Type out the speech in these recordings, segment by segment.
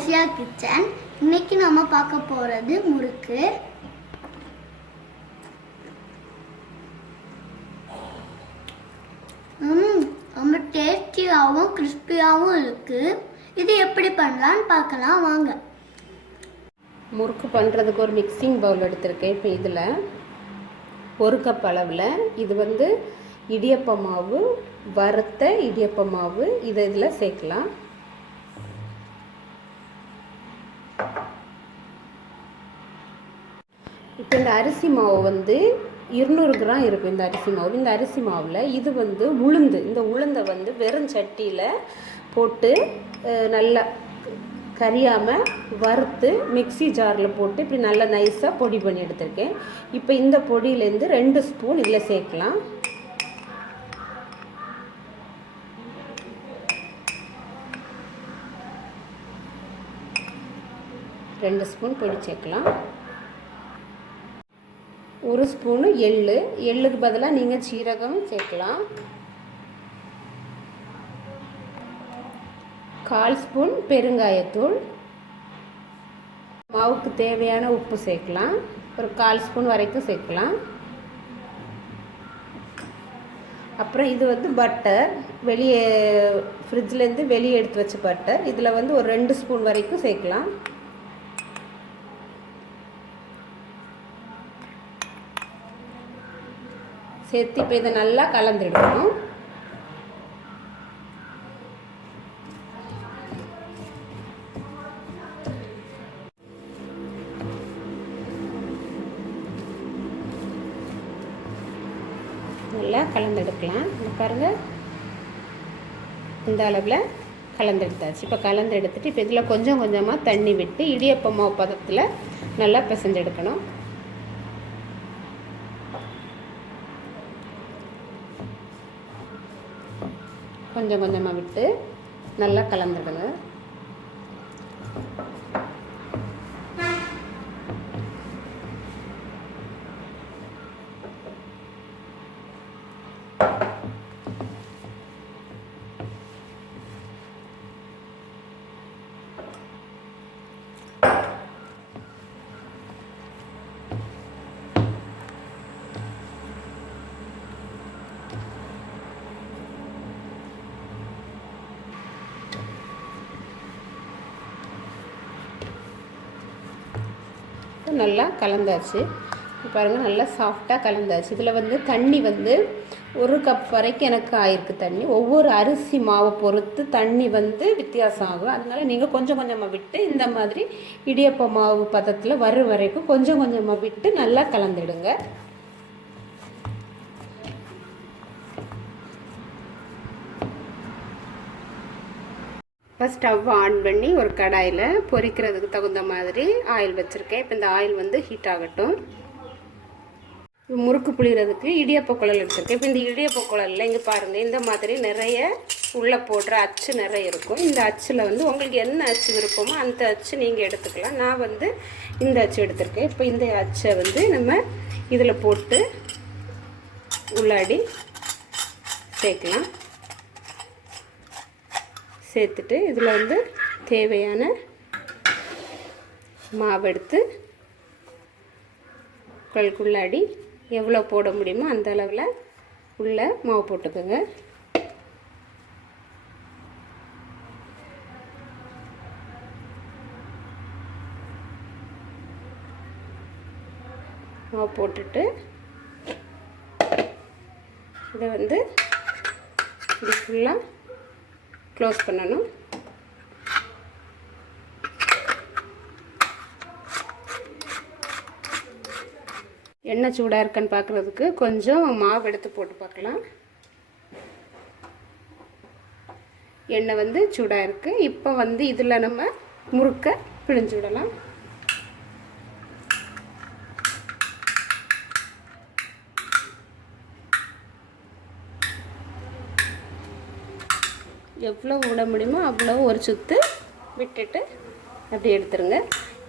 Russia kitchen. இன்னைக்கு நம்ம பார்க்க போறது முறுக்கு. ரொம்ப டேஸ்டியாகவும் கிறிஸ்பியாகவும் இருக்கு. இது எப்படி பண்ணலான்னு பார்க்கலாம் வாங்க. முறுக்கு பண்ணுறதுக்கு ஒரு மிக்சிங் பவுல் எடுத்திருக்கேன். இப்போ இதில் 1 கப் அளவில் இது இடியப்ப மாவு, வறுத்த இடியப்ப மாவு இதை இதில் சேர்க்கலாம். இப்போ இந்த அரிசி மாவு 200 கிராம் இருக்கும். இந்த அரிசி மாவில் இது உளுந்து, இந்த உளுந்தை வெறும் சட்டியில் போட்டு நல்லா கரியாமல் வறுத்து மிக்சி ஜாரில் போட்டு இப்படி நல்லா நைஸாக பொடி பண்ணி எடுத்திருக்கேன். இப்போ இந்த பொடியிலேருந்து 2 ஸ்பூன் இதில் சேர்க்கலாம். ரெண்டு ஸ்பூன் பொடி சேர்க்கலாம். 1 ஸ்பூனு எள்ளுக்கு பதிலாக நீங்கள் சீரகம் சேர்க்கலாம். 1/4 ஸ்பூன் பெருங்காயத்தூள். மாவுக்கு தேவையான உப்பு சேர்க்கலாம். ஒரு 1/4 ஸ்பூன் வரைக்கும் சேர்க்கலாம். அப்புறம் இது பட்டர், வெளியே ஃப்ரிட்ஜ்லேருந்து வெளியே எடுத்து வச்ச பட்டர். இதில் ஒரு 2 ஸ்பூன் வரைக்கும் சேர்க்கலாம். சேர்த்து இப்போ இதை நல்லா கலந்துடணும். நல்லா கலந்தெடுக்கலாம். பாருங்கள், இந்த அளவில் கலந்தெடுத்தாச்சு. இப்போ கலந்தெடுத்துட்டு இப்போ இதில் கொஞ்சம் கொஞ்சமாக தண்ணி விட்டு இடியப்ப மாவு பதத்தில் நல்லா பிசைஞ்செடுக்கணும். கொஞ்சம் கொஞ்சமாக விட்டு நல்லா கலந்துடுங்க. நல்லா கலந்தாச்சு. பாருங்கள், நல்லா சாஃப்டாக கலந்தாச்சு. இதில் தண்ணி 1 கப் வரைக்கும் எனக்கு ஆயிருக்கு தண்ணி. ஒவ்வொரு அரிசி மாவை பொறுத்து தண்ணி வித்தியாசம் ஆகும். அதனால் நீங்கள் கொஞ்சம் கொஞ்சமாக விட்டு இந்த மாதிரி இடியப்ப மாவு பதத்தில் வரும் வரைக்கும் கொஞ்சம் கொஞ்சமாக விட்டு நல்லா கலந்துடுங்க. இப்போ ஸ்டவ் ஆன் பண்ணி ஒரு கடாயில் பொரிக்கிறதுக்கு தகுந்த மாதிரி ஆயில் வச்சுருக்கேன். இப்போ இந்த ஆயில் ஹீட் ஆகட்டும். முறுக்கு புளிகிறதுக்கு இடியப்ப குழல் எடுத்துருக்கேன். இப்போ இந்த இடியப்ப குழலில் இங்கே பாருங்கள், இந்த மாதிரி நிறைய உள்ளே போடுற அச்சு நிறைய இருக்கும். இந்த அச்சில் உங்களுக்கு என்ன அச்சு விருப்பமோ அந்த அச்சு நீங்கள் எடுத்துக்கலாம். நான் இந்த அச்சு எடுத்திருக்கேன். இப்போ இந்த அச்சை நம்ம இதில் போட்டு உள்ளாடி சேர்க்கலாம். சேர்த்துட்டு இதில் தேவையான மாவு எடுத்து குழலுக்குள்ளாடி எவ்வளோ போட முடியுமோ அந்த அளவில் உள்ள மாவு போட்டுக்கோங்க. மாவு போட்டுட்டு இதை இது ஃபுல்லாக க்ளோஸ் பண்ணணும். எண்ணெய் சூடாக இருக்கான்னு பார்க்குறதுக்கு கொஞ்சம் மாவு எடுத்து போட்டு பார்க்கலாம். எண்ணெய் சூடாக இருக்குது. இப்போ இதில் நம்ம முறுக்கை பிழிஞ்சு விடலாம். எவ்வளோ விட முடியுமோ அவ்வளோ ஒரு சுற்று விட்டுட்டு அப்படி எடுத்துருங்க.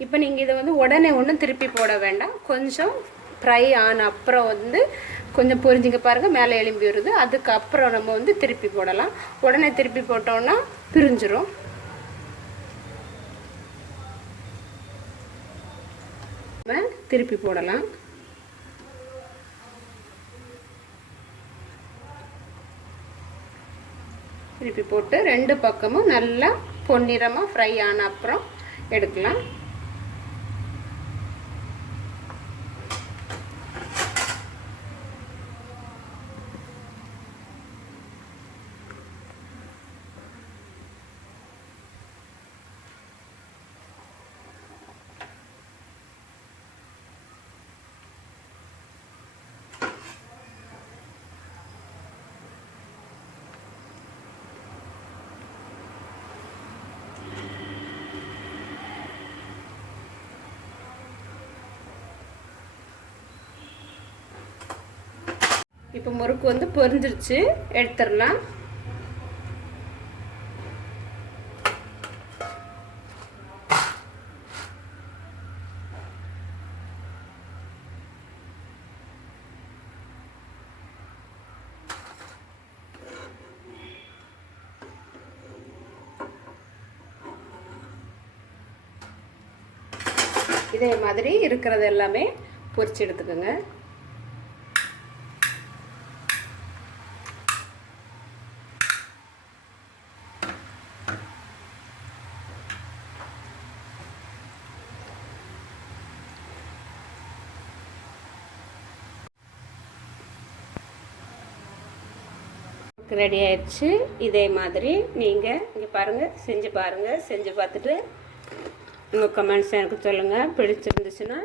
இப்போ நீங்கள் இதை உடனே ஒன்றும் திருப்பி போட வேண்டாம். கொஞ்சம் ஃப்ரை ஆன அப்புறம் கொஞ்சம் பொரிஞ்சிங்க பாருங்கள், மேலே எலும்பி வருது. அதுக்கப்புறம் நம்ம திருப்பி போடலாம். உடனே திருப்பி போட்டோன்னா பிரிஞ்சிரும். திருப்பி போடலாம். திருப்பி போட்டு 2 பக்கமும் நல்லா பொன்னிறமாக ஃப்ரை ஆன அப்புறம் எடுக்கலாம். இப்போ முறுக்கு வந்து பொரிஞ்சிருச்சு, எடுத்துடலாம். இதே மாதிரி இருக்கிறது எல்லாமே பொரிச்சு எடுத்துக்கோங்க. ரெடி ஆயிடுச்சு. இதே மாதிரி நீங்கள் இங்கே பாருங்கள், செஞ்சு பாருங்கள். செஞ்சு பார்த்துட்டு உங்கள் கமெண்ட்ஸ் எனக்கு சொல்லுங்கள். பிடிச்சிருந்துச்சுன்னா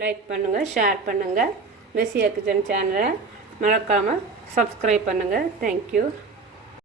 லைக் பண்ணுங்கள், ஷேர் பண்ணுங்கள். மெஸ்ஸியா கிச்சன் சேனலை மறக்காமல் சப்ஸ்கிரைப் பண்ணுங்கள். தேங்க்யூ.